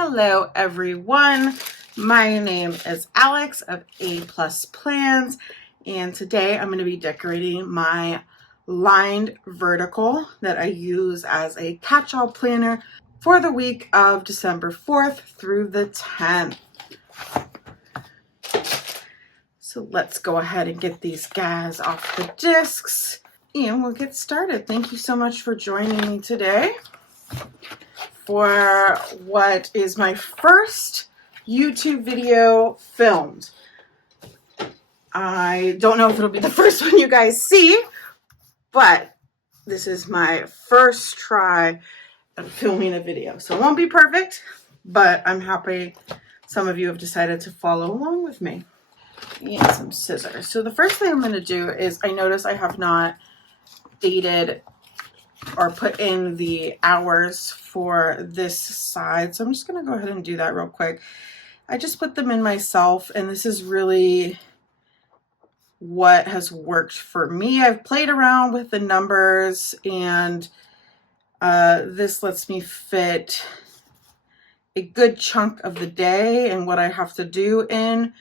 Hello everyone, my name is Alex of A Plus Plans, and today I'm going to be decorating my lined vertical that I use as a catch-all planner for the week of December 4th through the 10th. So let's go ahead and get these guys off the discs and we'll get started. Thank you so much for joining me today for what is my first YouTube video filmed. I don't know if it'll be the first one you guys see, but this is my first try of filming a video. So it won't be perfect, but I'm happy some of you have decided to follow along with me. And some scissors. So the first thing I'm going to do is I notice I have not dated or put in the hours for this side. So I'm just going to go ahead and do that real quick. I just put them in myself, and this is really what has worked for me. I've played around with the numbers, and this lets me fit a good chunk of the day and what I have to do in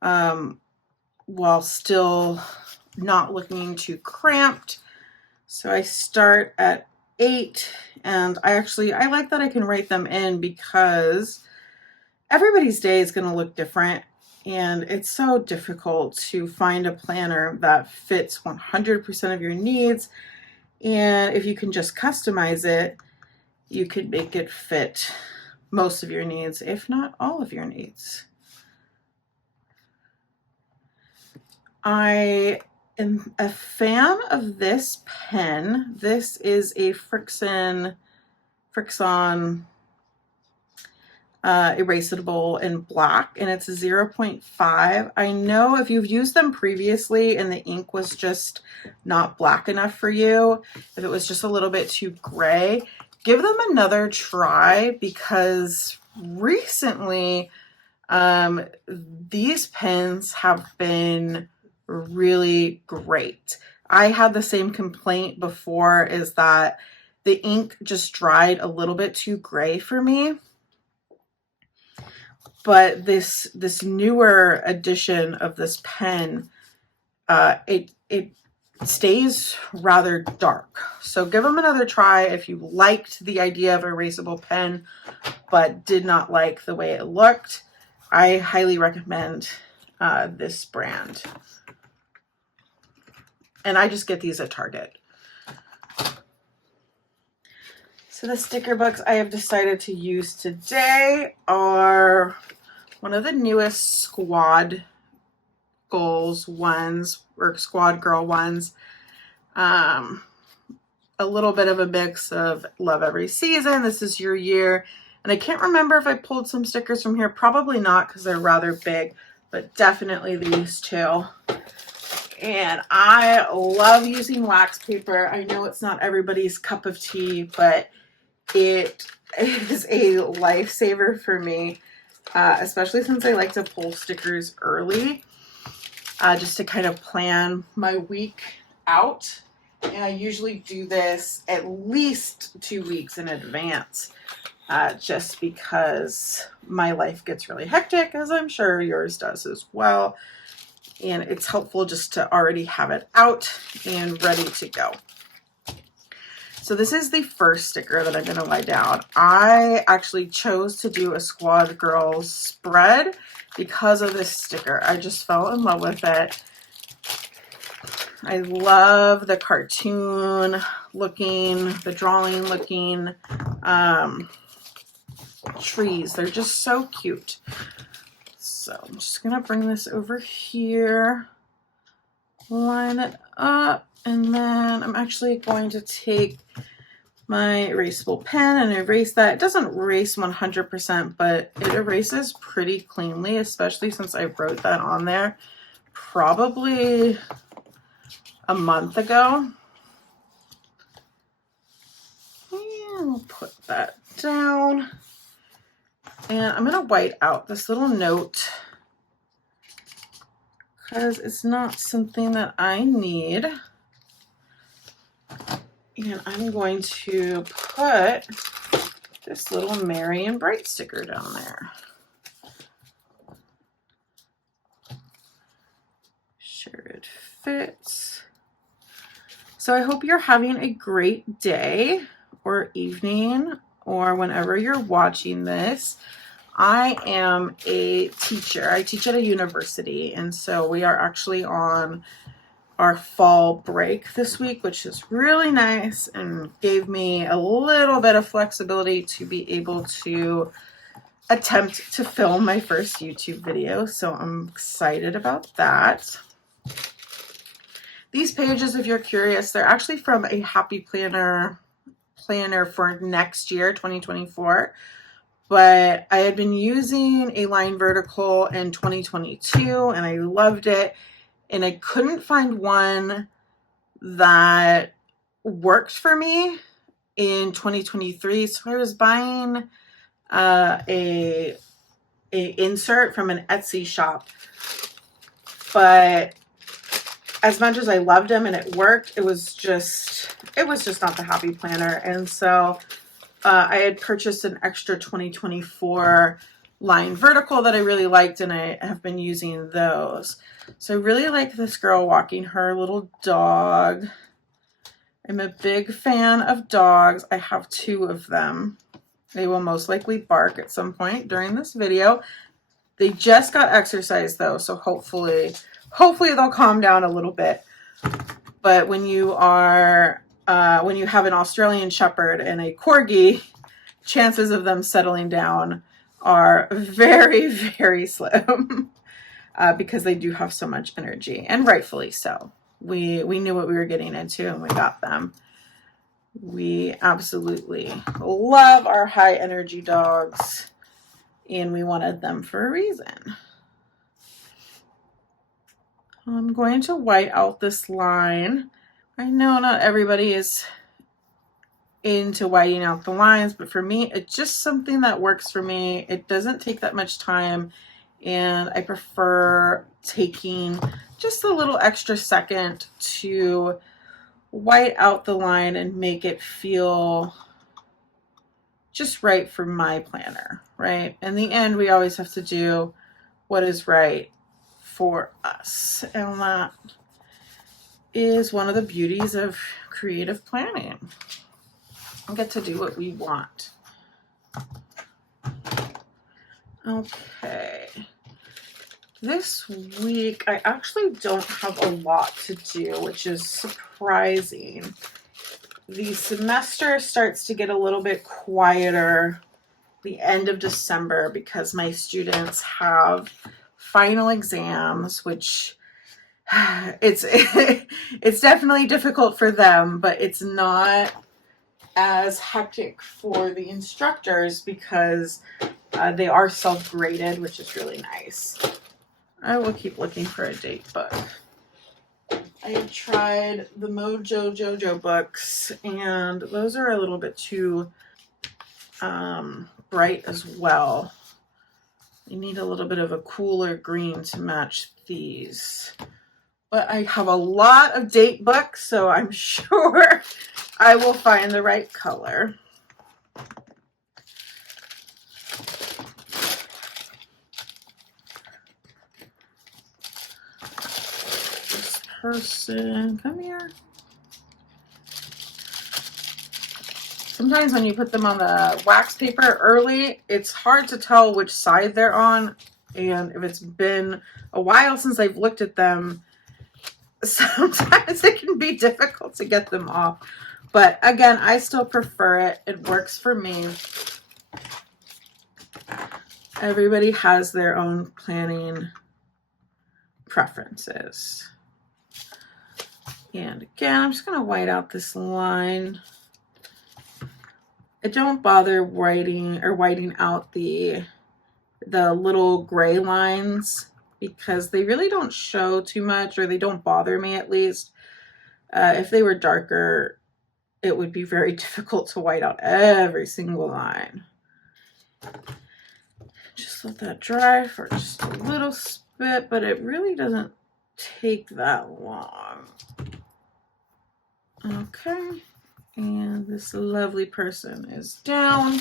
while still not looking too cramped. So I start at 8, and I like that I can write them in because everybody's day is going to look different, and it's so difficult to find a planner that fits 100% of your needs. And if you can just customize it, you could make it fit most of your needs, if not all of your needs. I am a fan of this pen. This is a Frixon erasable in black, and it's a 0.5. I know if you've used them previously and the ink was just not black enough for you, if it was just a little bit too gray, give them another try, because recently these pens have been really great. I had the same complaint before, is that the ink just dried a little bit too gray for me. But this newer edition of this pen, it stays rather dark. So give them another try if you liked the idea of erasable pen but did not like the way it looked. I highly recommend this brand. And I just get these at Target. So the sticker books I have decided to use today are one of the newest Squad Goals ones, or Squad Girl ones. A little bit of a mix of Love Every Season, This Is Your Year. And I can't remember if I pulled some stickers from here. Probably not, because they're rather big, but definitely these two. And I love using wax paper. I know it's not everybody's cup of tea, but it is a lifesaver for me, especially since I like to pull stickers early, just to kind of plan my week out. And I usually do this at least 2 weeks in advance, just because my life gets really hectic, as I'm sure yours does as well. And it's helpful just to already have it out and ready to go. So this is the first sticker that I'm going to lay down. I actually chose to do a Squad Girls spread because of this sticker. I just fell in love with it. I love the cartoon looking, the drawing looking trees. They're just so cute. So I'm just going to bring this over here, line it up, and then I'm actually going to take my erasable pen and erase that. It doesn't erase 100%, but it erases pretty cleanly, especially since I wrote that on there probably a month ago. And we'll put that down. And I'm going to white out this little note because it's not something that I need. And I'm going to put this little Merry and Bright sticker down there. Sure it fits. So I hope you're having a great day or evening or whenever you're watching this. I am a teacher. I teach at a university, and so we are actually on our fall break this week, which is really nice and gave me a little bit of flexibility to be able to attempt to film my first YouTube video. So I'm excited about that. These pages, if you're curious, they're actually from a Happy Planner for next year, 2024. But I had been using a line vertical in 2022 and I loved it. And I couldn't find one that worked for me in 2023. So I was buying a insert from an Etsy shop. But as much as I loved them and it worked, it was just not the Happy Planner. And so I had purchased an extra 2024 line vertical that I really liked, and I have been using those. So I really like this girl walking her little dog. I'm a big fan of dogs. I have 2 of them. They will most likely bark at some point during this video. They just got exercise though, so hopefully they'll calm down a little bit. But when you have an Australian Shepherd and a Corgi, chances of them settling down are very, very slim because they do have so much energy, and rightfully so. We knew what we were getting into and we got them. We absolutely love our high energy dogs and we wanted them for a reason. I'm going to white out this line. I know not everybody is into whiting out the lines, but for me, it's just something that works for me. It doesn't take that much time, and I prefer taking just a little extra second to white out the line and make it feel just right for my planner, right? In the end, we always have to do what is right for us, and that is one of the beauties of creative planning. We get to do what we want. Okay. This week, I actually don't have a lot to do, which is surprising. The semester starts to get a little bit quieter the end of December because my students have final exams, which it's definitely difficult for them, but it's not as hectic for the instructors because they are self-graded, which is really nice. I will keep looking for a date book. I have tried the Mojo Jojo books, and those are a little bit too bright as well. You need a little bit of a cooler green to match these. But I have a lot of date books, so I'm sure I will find the right color. This person, come here. Sometimes when you put them on the wax paper early, it's hard to tell which side they're on. And if it's been a while since I've looked at them, sometimes it can be difficult to get them off. But again, I still prefer it. It works for me. Everybody has their own planning preferences. And again, I'm just going to white out this line. I don't bother whiting out the little gray lines because they really don't show too much, or they don't bother me at least. If they were darker, it would be very difficult to white out every single line. Just let that dry for just a little bit, but it really doesn't take that long. Okay, and this lovely person is down.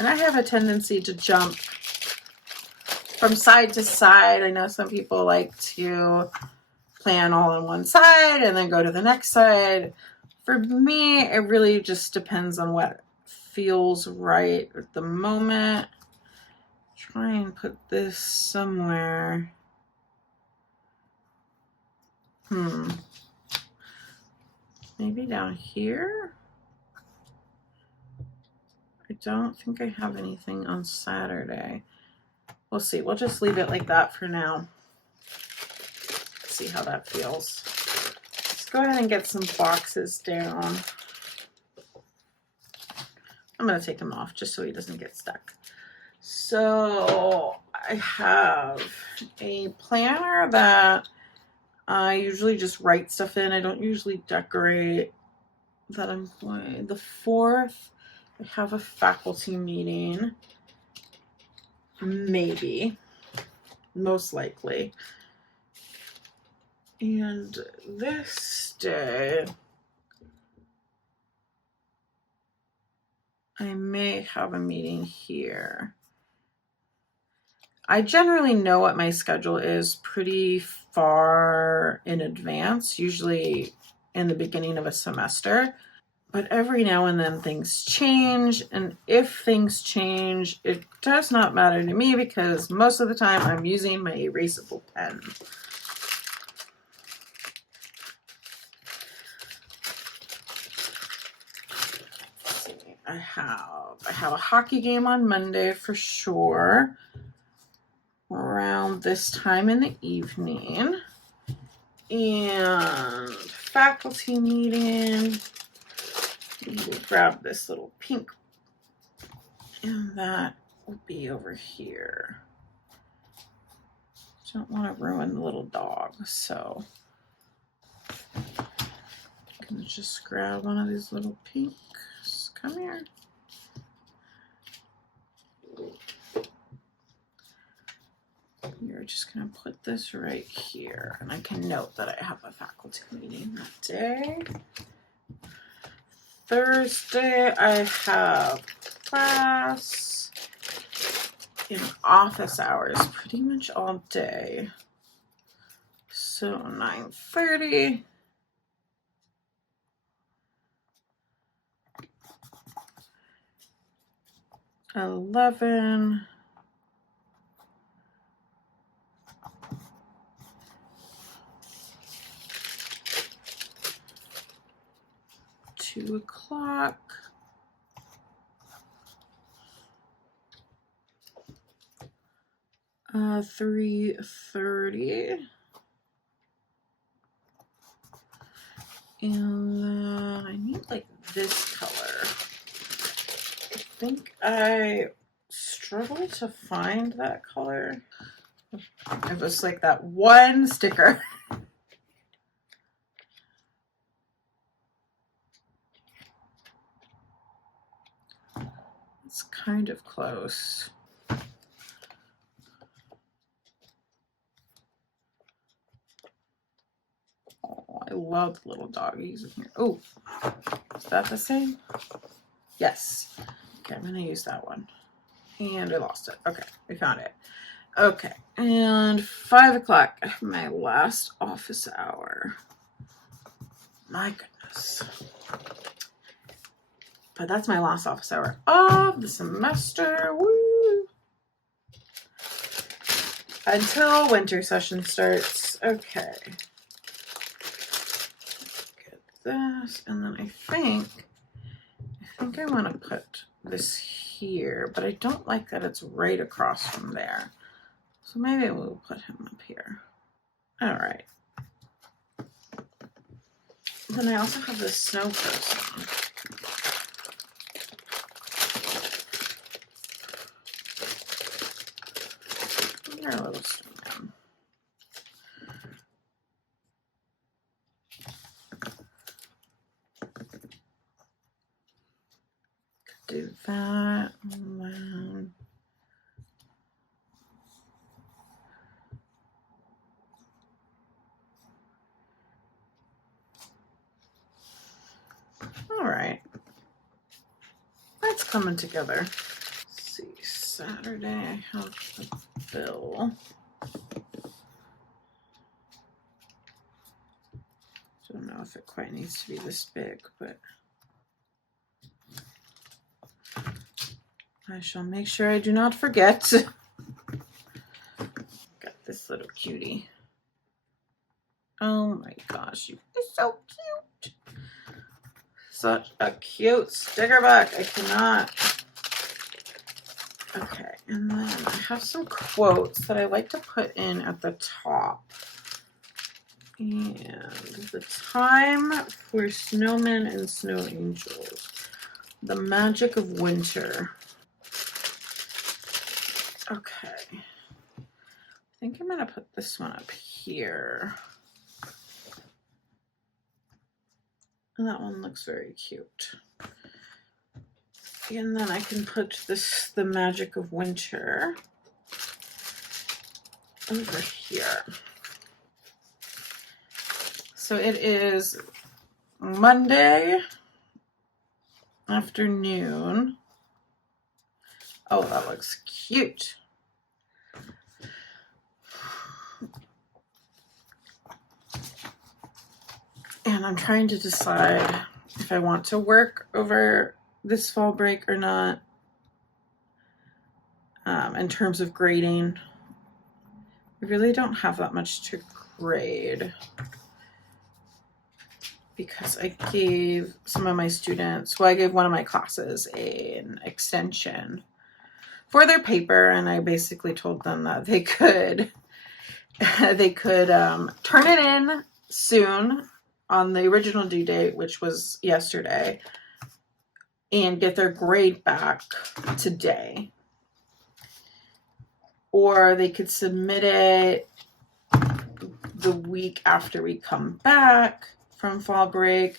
And I have a tendency to jump from side to side. I know some people like to plan all on one side and then go to the next side. For me, it really just depends on what feels right at the moment. Try and put this somewhere. Maybe down here? I don't think I have anything on Saturday. We'll see. We'll just leave it like that for now. See how that feels. Let's go ahead and get some boxes down. I'm going to take him off just so he doesn't get stuck. So I have a planner that I usually just write stuff in. I don't usually decorate. That I'm going. The 4th, I have a faculty meeting. Maybe. Most likely. And this day, I may have a meeting here. I generally know what my schedule is pretty far in advance, usually in the beginning of a semester. But every now and then things change, and if things change, it does not matter to me because most of the time I'm using my erasable pen. I have a hockey game on Monday for sure, around this time in the evening, and faculty meeting. We'll grab this little pink, and that will be over here. Don't want to ruin the little dog, so I'm gonna just grab one of these little pinks. Come here. You're just gonna put this right here, and I can note that I have a faculty meeting that day. Thursday, I have class in office hours pretty much all day. So 9:30. 11. 2 o'clock. 3:30. And then I need like this color. I think I struggle to find that color. It was like that one sticker. It's kind of close. Oh, I love little doggies in here. Oh, is that the same? Yes. Okay, I'm gonna use that one. And I lost it. Okay, we found it. Okay, and 5 o'clock, my last office hour. My goodness. But that's my last office hour of the semester. Woo! Until winter session starts. Okay. Get this, and then I think I want to put this here, but I don't like that it's right across from there. So maybe we'll put him up here. All right. Then I also have this snow person. You're a little snowman. Do that. All right. That's coming together. Saturday I have a bill. Don't know if it quite needs to be this big, but I shall make sure I do not forget. Got this little cutie. Oh my gosh, you are so cute. Such a cute sticker book. I cannot. Okay, and then I have some quotes that I like to put in at the top. And the time for snowmen and snow angels. The magic of winter. Okay. I think I'm going to put this one up here. And that one looks very cute. And then I can put this, the magic of winter, over here. So it is Monday afternoon. Oh, that looks cute. And I'm trying to decide if I want to work over this fall break or not. In terms of grading, I really don't have that much to grade because I gave some of my students, well, I gave one of my classes an extension for their paper, and I basically told them that they could turn it in soon on the original due date, which was yesterday, and get their grade back today. Or they could submit it the week after we come back from fall break,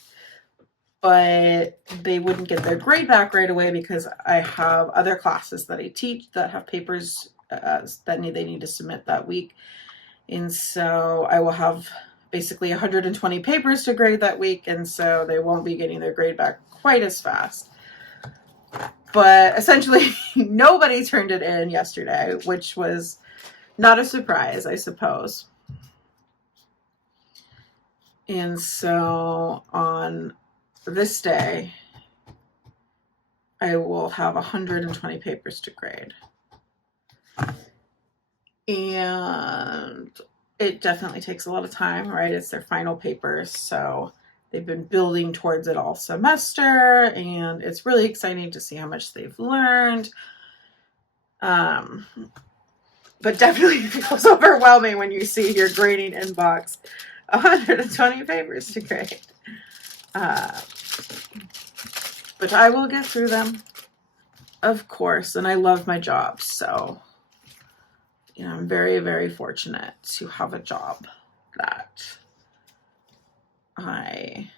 but they wouldn't get their grade back right away because I have other classes that I teach that have papers that they need to submit that week. And so I will have basically 120 papers to grade that week, and so they won't be getting their grade back quite as fast. But essentially, nobody turned it in yesterday, which was not a surprise, I suppose. And so on this day, I will have 120 papers to grade. And it definitely takes a lot of time, right? It's their final papers, so they've been building towards it all semester, and it's really exciting to see how much they've learned. But definitely feels overwhelming when you see your grading inbox 120 papers to grade. But I will get through them, of course, and I love my job, so you know, I'm very, very fortunate to have a job that I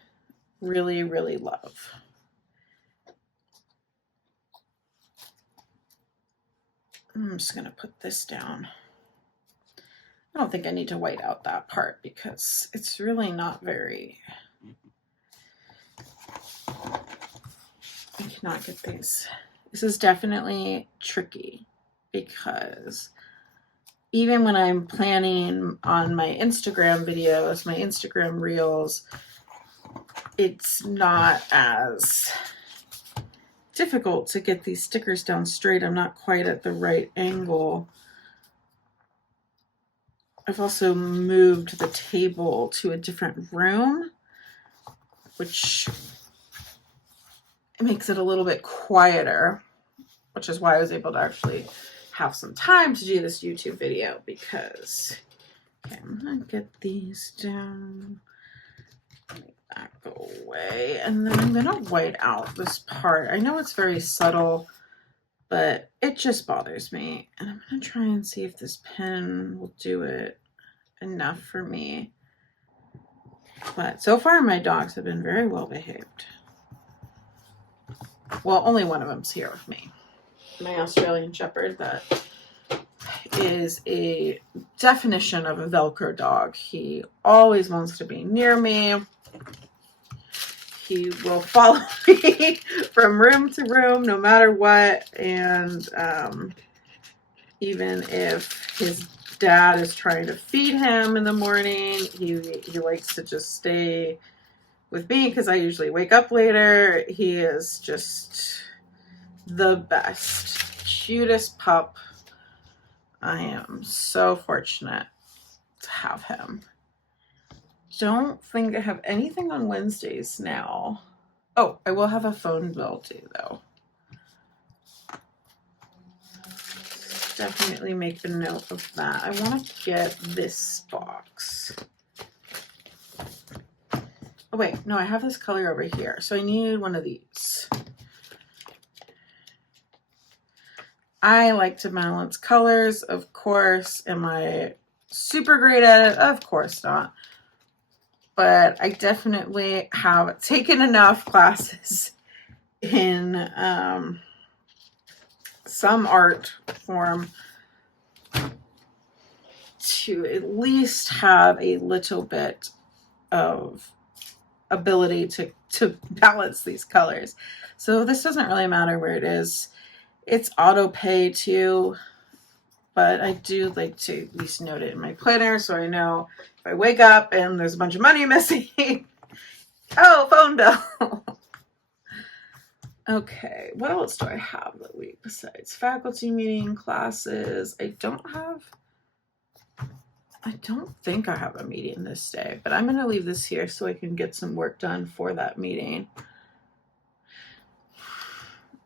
really, really love. I'm just going to put this down. I don't think I need to white out that part because it's really not very... I cannot get these. This is definitely tricky because even when I'm planning on my Instagram videos, my Instagram reels, it's not as difficult to get these stickers down straight. I'm not quite at the right angle. I've also moved the table to a different room, which makes it a little bit quieter, which is why I was able to actually have some time to do this YouTube video because, okay, I'm gonna get these down. Make that go away. And then I'm gonna white out this part. I know it's very subtle, but it just bothers me. And I'm gonna try and see if this pen will do it enough for me. But so far my dogs have been very well behaved. Well, only one of them's here with me. My Australian Shepherd that is a definition of a Velcro dog. He always wants to be near me. He will follow me from room to room no matter what. And even if his dad is trying to feed him in the morning, he likes to just stay with me because I usually wake up later. He is just the best, cutest pup. I am so fortunate to have him. Don't think I have anything on Wednesdays now. Oh, I will have a phone bill too, though. Definitely make a note of that. I want to get this box. Oh wait, no, I have this color over here, so I need one of these. I like to balance colors, of course. Am I super great at it? Of course not. But I definitely have taken enough classes in some art form to at least have a little bit of ability to balance these colors. So this doesn't really matter where it is. It's auto pay too, but I do like to at least note it in my planner so I know if I wake up and there's a bunch of money missing. Oh, phone bill. Okay, what else do I have that week besides faculty meeting, classes? I don't think I have a meeting this day, but I'm going to leave this here so I can get some work done for that meeting.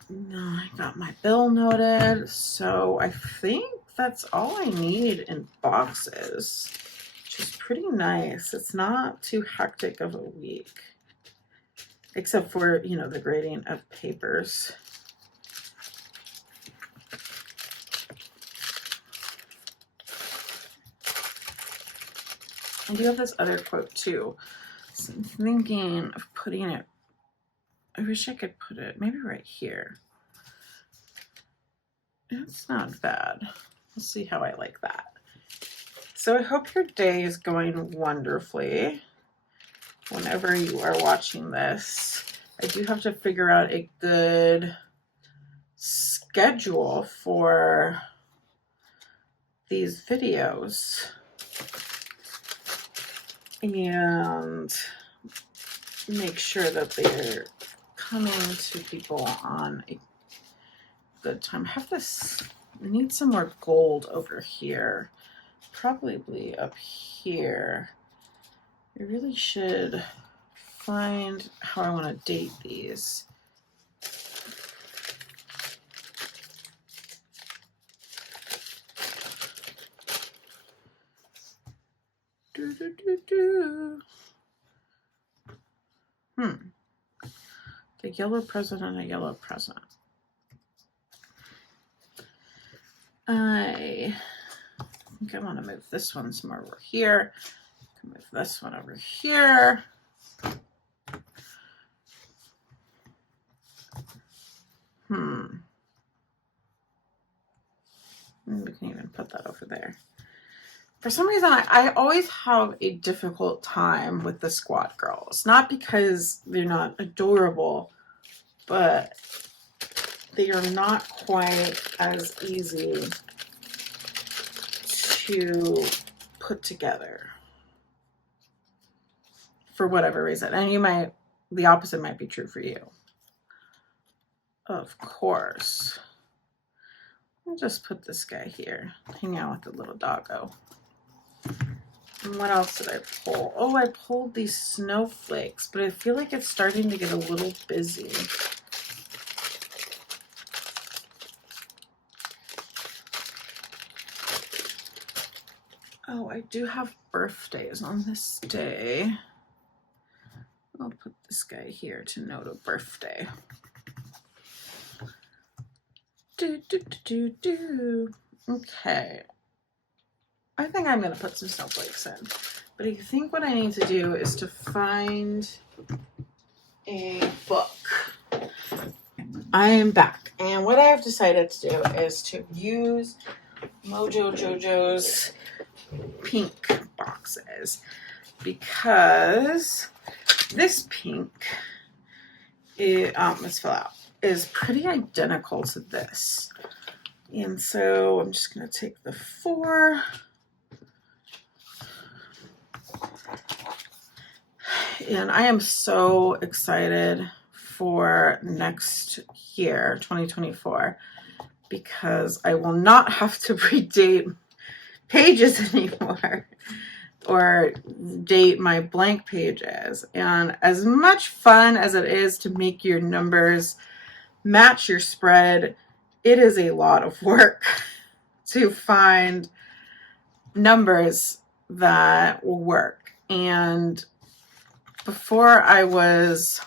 No, I got my bill noted, so I think that's all I need in boxes, which is pretty nice. It's not too hectic of a week, except for, you know, the grading of papers. I do have this other quote too, so I'm thinking of putting it, I wish I could put it maybe right here. It's not bad. We'll see how I like that. So I hope your day is going wonderfully whenever you are watching this. I do have to figure out a good schedule for these videos and make sure that they're coming to people on a good time. I have this, I need some more gold over here, probably up here. I really should find how I want to date these. The yellow present and a yellow present. I think I want to move this one somewhere over here. Move this one over here. We can even put that over there. For some reason, I always have a difficult time with the squad girls. Not because they're not adorable, but they are not quite as easy to put together for whatever reason. And the opposite might be true for you. Of course. I'll just put this guy here, hang out with the little doggo. And what else did I pull? Oh, I pulled these snowflakes, but I feel like it's starting to get a little busy. Oh, I do have birthdays on this day. I'll put this guy here to note a birthday. Okay. I think I'm going to put some snowflakes in. But I think what I need to do is to find a book. I am back. And what I have decided to do is to use Mojo Jojo's pink boxes. Because this pink, let's fill out, is pretty identical to this. And so I'm just going to take the 4. And I am so excited for next year, 2024, because I will not have to redate pages anymore or date my blank pages. And as much fun as it is to make your numbers match your spread, it is a lot of work to find numbers that will work. And before I was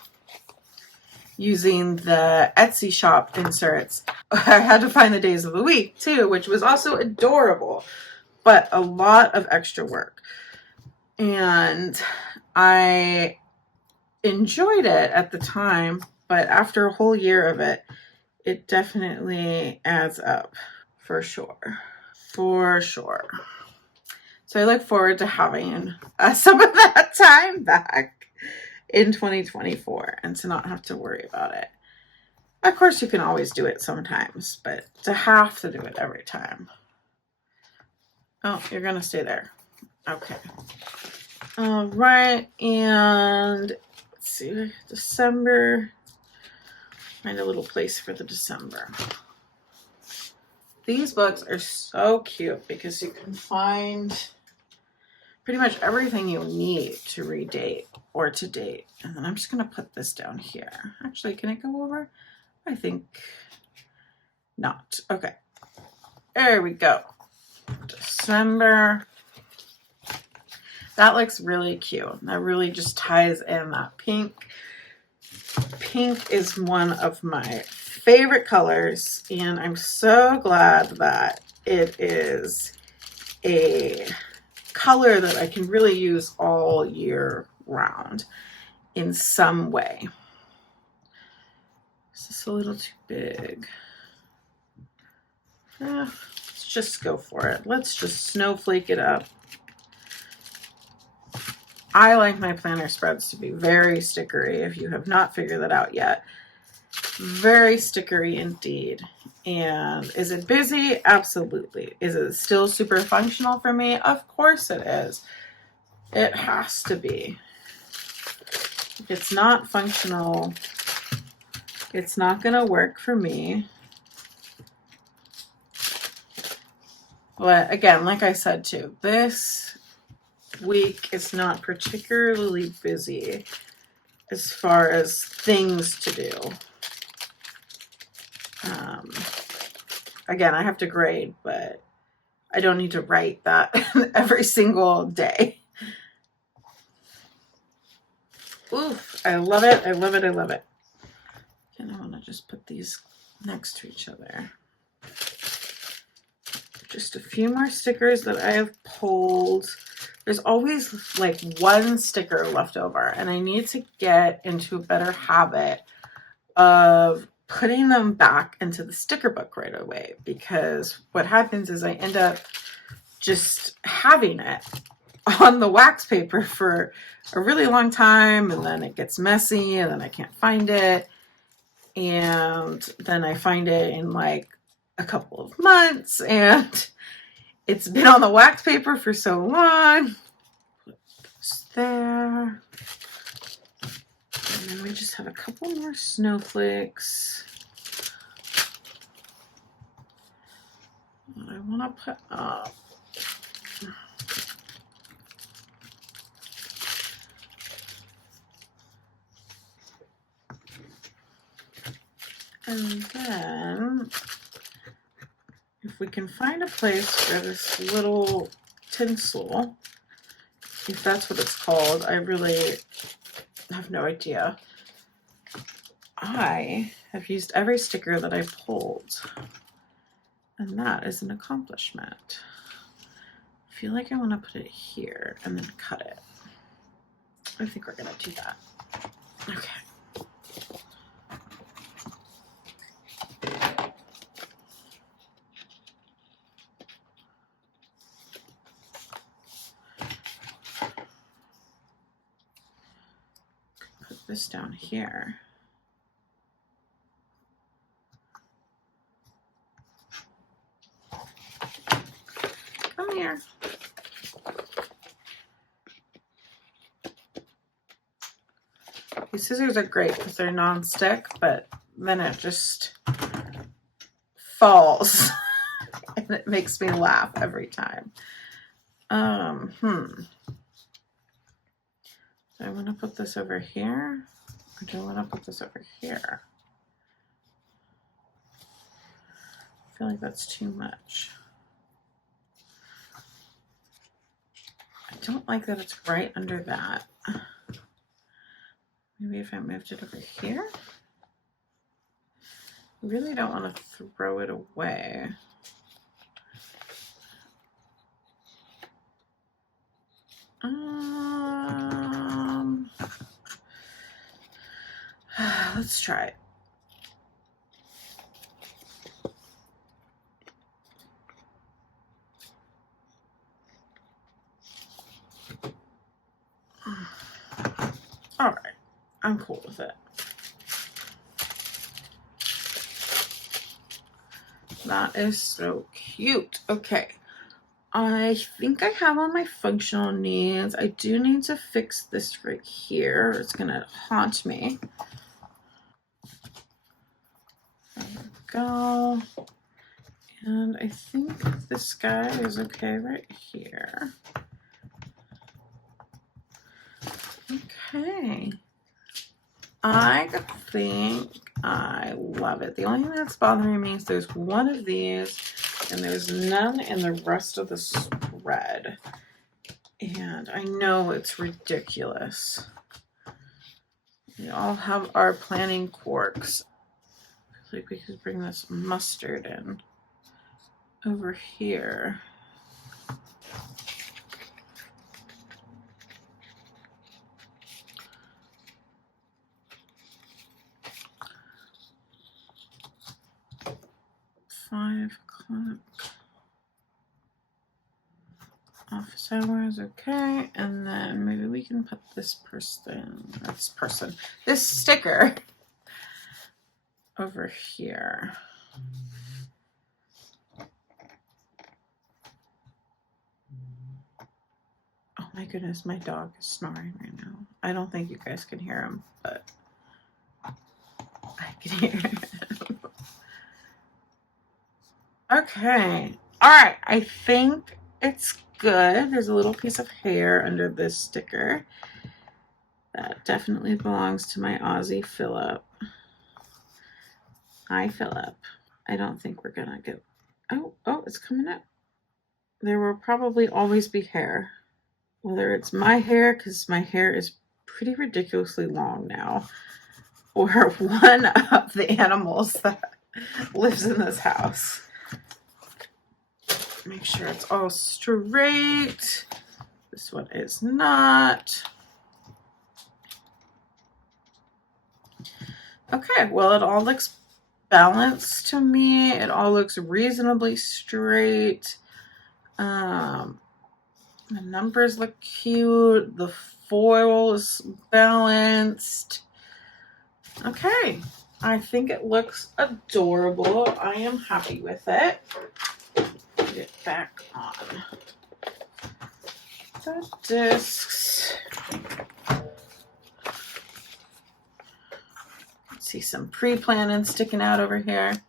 using the Etsy shop inserts, I had to find the days of the week too, which was also adorable, but a lot of extra work. And I enjoyed it at the time, but after a whole year of it, it definitely adds up for sure. For sure. So I look forward to having some of that time back in 2024 and to not have to worry about it. Of course, you can always do it sometimes, but to have to do it every time. Oh, you're going to stay there. Okay. All right. And let's see, December. Find a little place for the December. These books are so cute because you can find pretty much everything you need to redate or to date. And then I'm just going to put this down here. Actually, can it go over? I think not. Okay. There we go. December. That looks really cute. That really just ties in that pink. Pink is one of my favorite colors, and I'm so glad that it is a color that I can really use all year round in some way. Is this a little too big? Let's just go for it. Let's just snowflake it up. I like my planner spreads to be very stickery, if you have not figured that out yet. Very stickery indeed. And is it busy? Absolutely. Is it still super functional for me? Of course it is. It has to be. If it's not functional, it's not going to work for me. But again, like I said too, this week is not particularly busy as far as things to do. Again, I have to grade, but I don't need to write that every single day. Oof, I love it. I love it. I love it. And I want to just put these next to each other. Just a few more stickers that I have pulled. There's always like one sticker left over, and I need to get into a better habit of putting them back into the sticker book right away, because what happens is I end up just having it on the wax paper for a really long time, and then it gets messy, and then I can't find it, and then I find it in like a couple of months, and it's been on the wax paper for so long. It's there. And then we just have a couple more snowflakes that I want to put up. And then if we can find a place for this little tinsel, if that's what it's called, I really have no idea. I have used every sticker that I pulled, and that is an accomplishment. I feel like I want to put it here and then cut it. I think we're going to do that. Okay. Put this down here. here. These scissors are great because they're non-stick, but then it just falls and it makes me laugh every time. Do I want to put this over here, or do I want to put this over here? I feel like that's too much. I don't like that it's right under that. Maybe if I moved it over here. I really don't want to throw it away. Let's try it. All right, I'm cool with it. That is so cute. Okay, I think I have all my functional needs. I do need to fix this right here. It's gonna haunt me. There we go. And I think this guy is okay right here. Okay. I think I love it. The only thing that's bothering me is there's one of these and there's none in the rest of the spread. And I know it's ridiculous. We all have our planning quirks. I feel like we could bring this mustard in over here. $5 office hours, okay, and then maybe we can put this sticker over here. Oh my goodness, my dog is snoring right now. I don't think you guys can hear him, but I can hear him. Okay, all right, I think it's good. There's a little piece of hair under this sticker. That definitely belongs to my Aussie Philip. Hi, Philip. I don't think we're gonna get, oh, it's coming up. There will probably always be hair. Whether it's my hair, because my hair is pretty ridiculously long now, or one of the animals that lives in this house. Make sure it's all straight. This one is not. Okay, well, it all looks balanced to me. It all looks reasonably straight. The numbers look cute. The foil is balanced. Okay, I think it looks adorable. I am happy with it. Put it back on the discs. See some pre-planning sticking out over here.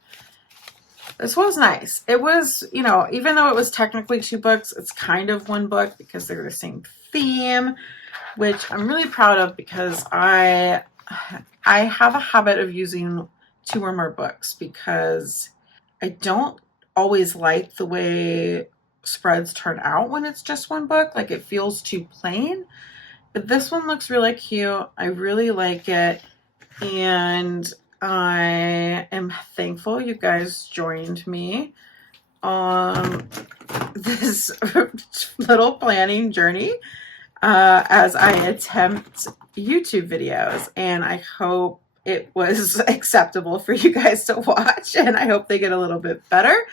This was nice. It was, you know, even though it was technically 2 books, it's kind of 1 book because they're the same theme, which I'm really proud of because I have a habit of using 2 or more books because I don't always like the way spreads turn out when it's just 1 book. Like, it feels too plain. But this one looks really cute. I really like it. And I am thankful you guys joined me on this little planning journey as I attempt YouTube videos. And I hope it was acceptable for you guys to watch, and I hope they get a little bit better.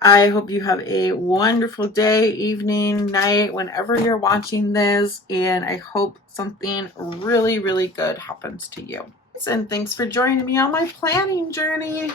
I hope you have a wonderful day, evening, night, whenever you're watching this, and I hope something really, really good happens to you. And thanks for joining me on my planning journey.